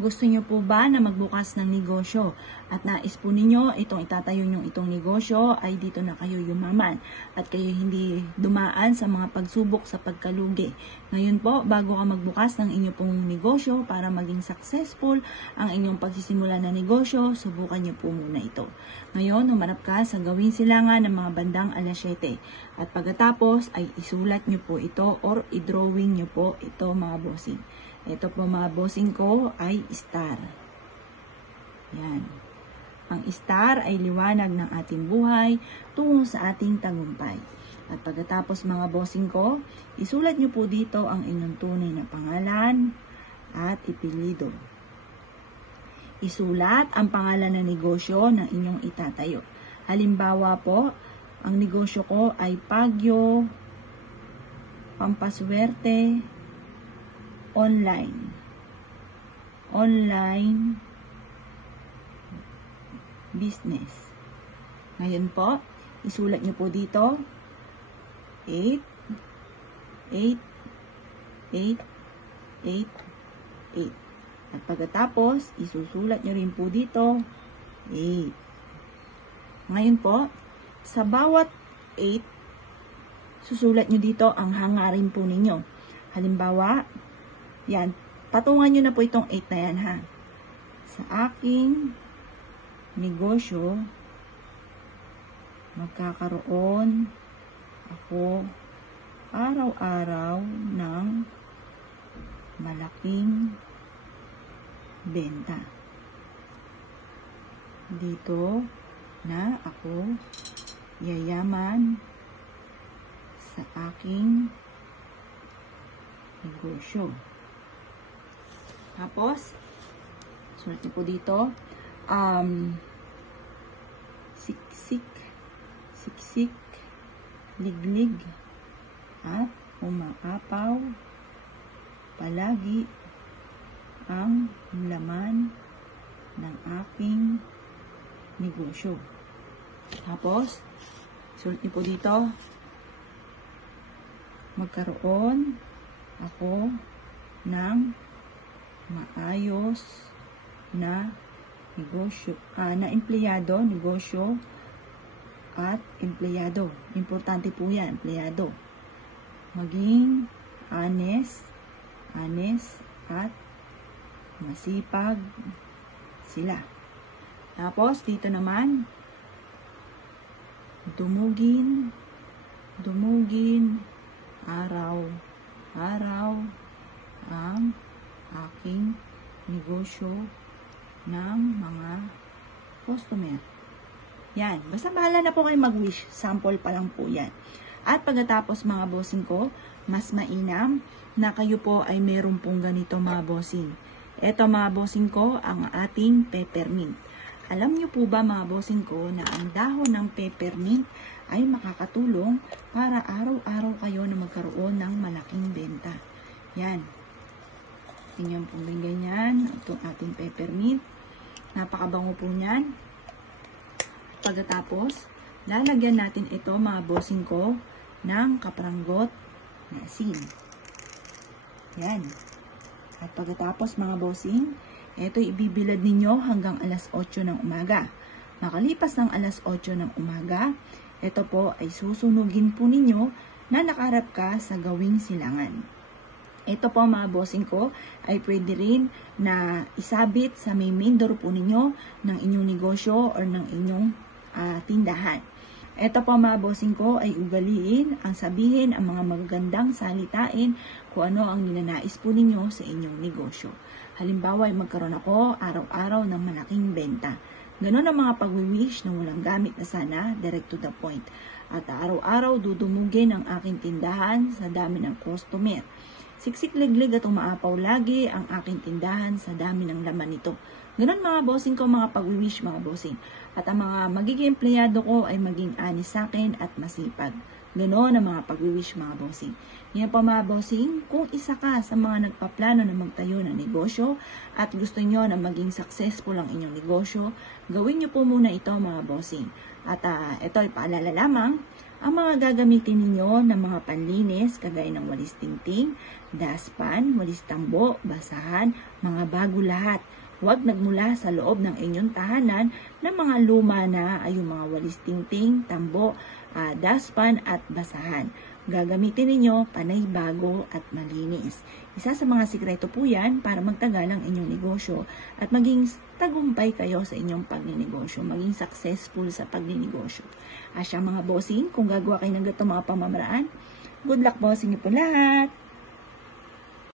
Gusto nyo po ba na magbukas ng negosyo? At nais po ninyo itong itatayo nyo itong negosyo ay dito na kayo yumaman at kayo hindi dumaan sa mga pagsubok sa pagkalugi. Ngayon po, bago ka magbukas ng inyong pong negosyo para maging successful ang inyong pagsisimula na negosyo, subukan nyo po muna ito. Ngayon, humarap ka sa gawing silangan ng mga bandang alas 7. At pagkatapos ay isulat nyo po ito or i-drawing nyo po ito mga bossing. Ito po mga bossing ko ay star. Yan. Ang star ay liwanag ng ating buhay tungo sa ating tagumpay. At pagkatapos mga bossing ko, isulat nyo po dito ang inyong tunay na pangalan at ipilido. Isulat ang pangalan ng negosyo ng inyong itatayo. Halimbawa po, ang negosyo ko ay Pagyo Pampaswerte Online business. Ngayon po, isulat nyo po dito 8 at pagkatapos isusulat nyo rin po dito 8. Ngayon po, sa bawat 8 susulat nyo dito ang hangarin po ninyo. Halimbawa, yan, patungan nyo na po itong 8 na yan ha. Sa aking negosyo, magkakaroon ako araw-araw ng malaking benta. Dito na ako yayaman sa aking negosyo. Tapos, sulat niyo po dito, siksik, liglig, at umaapaw palagi ang laman ng aking negosyo. Tapos, sulat niyo po dito, magkaroon ako ng maayos na negosyo, na empleyado, negosyo at empleyado. Importante po yan, empleyado. Maging honest at masipag sila. Tapos, dito naman, dumugin, araw-araw ang aking negosyo ng mga customer. Yan. Basta bahala na po kayo mag-wish. Sample pa lang po yan. At pagkatapos mga bossing ko, mas mainam na kayo po ay meron pong ganito mga bossing. Ito mga bossing ko, ang ating peppermint. Alam nyo po ba mga bossing ko na ang dahon ng peppermint ay makakatulong para araw-araw kayo na magkaroon ng malaking benta. Yan. Tingnan po ganyan, itong ating peppermint. Napakabango po niyan. Pagkatapos, lalagyan natin ito mga bossing ko ng kapranggot na asin. Yan. At pagkatapos mga bossing, ito ibibilad ninyo hanggang alas 8 ng umaga. Makalipas ng alas 8 ng umaga, ito po ay susunugin po ninyo na nakaharap ka sa gawing silangan. Ito po mga bossing ko ay pwede rin na isabit sa may main door po ninyo ng inyong negosyo or ng inyong tindahan. Ito po mga bossing ko ay ugaliin ang sabihin ang mga magagandang salitain kung ano ang ninanais po ninyo sa inyong negosyo. Halimbawa ay magkaroon ako araw-araw ng malaking benta. Ganon ang mga pag-wish na walang gamit na sana, direct to the point. At araw-araw dudumugin ang aking tindahan sa dami ng customer. Siksik-liglig at umaapaw lagi ang aking tindahan sa dami ng laman nito. Ganon mga bossing ko, mga pag-wish mga bossing. At ang mga magiging empleyado ko ay maging honest sa akin at masipag. Ganon ang mga pag-wish mga bossing. Yan pa mga bossing, kung isa ka sa mga nagpaplano na magtayo ng negosyo at gusto nyo na maging successful ang inyong negosyo, gawin nyo po muna ito mga bossing. At ito ay paalala lamang, ang mga gagamitin ninyo ng mga panlinis kagaya ng walis tingting, daspan, walis tambo, basahan, mga bago lahat. Huwag nagmula sa loob ng inyong tahanan ng mga luma na ay yung mga walis tingting, tambo, daspan at basahan. Gagamitin ninyo panay bago at malinis. Isa sa mga sikreto po yan para magtagal ang inyong negosyo at maging tagumpay kayo sa inyong pagninegosyo, maging successful sa pagninegosyo. Asya mga bossing, kung gagawa kayo ng ganitong mga pamamaraan, good luck bossing niyo po lahat!